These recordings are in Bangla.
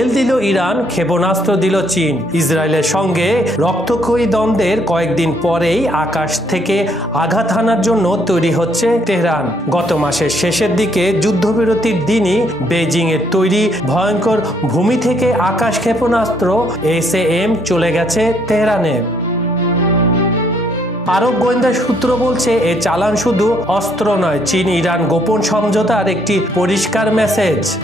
তেল দিল ইরান, ক্ষেপণাস্ত্র দিল চীন। ইসরায়েলের সঙ্গে রক্তক্ষয়ী দ্বন্দ্বের কয়েকদিন পরেই আকাশ থেকে আঘাত হানার জন্য তৈরি হচ্ছে তেহরান। গত মাসের শেষের দিকে যুদ্ধবিরতির দিনই বেইজিংয়ের তৈরি ভয়ঙ্কর ভূমি থেকে আকাশ ক্ষেপণাস্ত্র এসএএম চলে গেছে তেহরানে। আরব গোয়েন্দা সূত্র বলছে, এ চালান শুধু অস্ত্র নয়, চীন ইরান গোপন সমঝোতার একটি পরিষ্কার মেসেজ।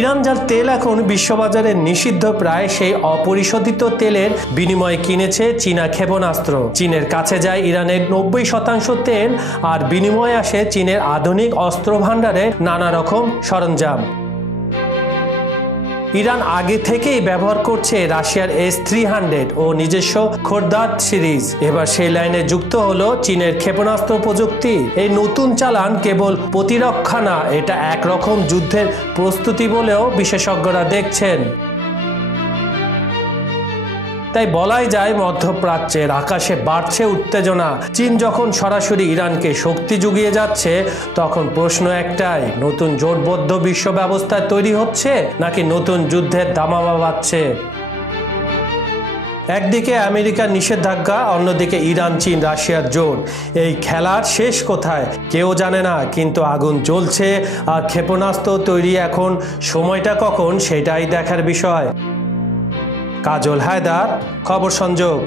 ইরান যার তেল এখন বিশ্ববাজারে নিষিদ্ধ প্রায়, সেই অপরিশোধিত তেলের বিনিময়ে কিনেছে চীনা ক্ষেপণাস্ত্র। চীনের কাছে যায় ইরানের 90% তেল, আর বিনিময়ে আসে চীনের আধুনিক অস্ত্র ভাণ্ডারে নানা রকম সরঞ্জাম। ইরান আগে থেকেই ব্যবহার করছে রাশিয়ার S-300 ও নিজস্ব খোরদাদ সিরিজ। এবার সেই লাইনে যুক্ত হলো চীনের ক্ষেপণাস্ত্র প্রযুক্তি। এই নতুন চালান কেবল প্রতিরক্ষা না, এটা একরকম যুদ্ধের প্রস্তুতি বলেও বিশেষজ্ঞরা দেখছেন। তাই বলাই যায়, মধ্যপ্রাচ্যের আকাশে বাড়ছে উত্তেজনা। চীন যখন সরাসরি ইরানকে শক্তি জুগিয়ে যাচ্ছে, তখন প্রশ্ন একটাই, নতুন জোটবদ্ধ বিশ্ব ব্যবস্থা তৈরি হচ্ছে নাকি নতুন যুদ্ধের দামামা বাজছে? একদিকে আমেরিকার নিষেধাজ্ঞা, অন্যদিকে ইরান চীন রাশিয়ার জোট। এই খেলার শেষ কোথায় কেউ জানে না, কিন্তু আগুন জ্বলছে আর ক্ষেপণাস্ত্র তৈরি। এখন সময়টা কখন, সেটাই দেখার বিষয়। কাজল হায়দার, খবর সংযোগ।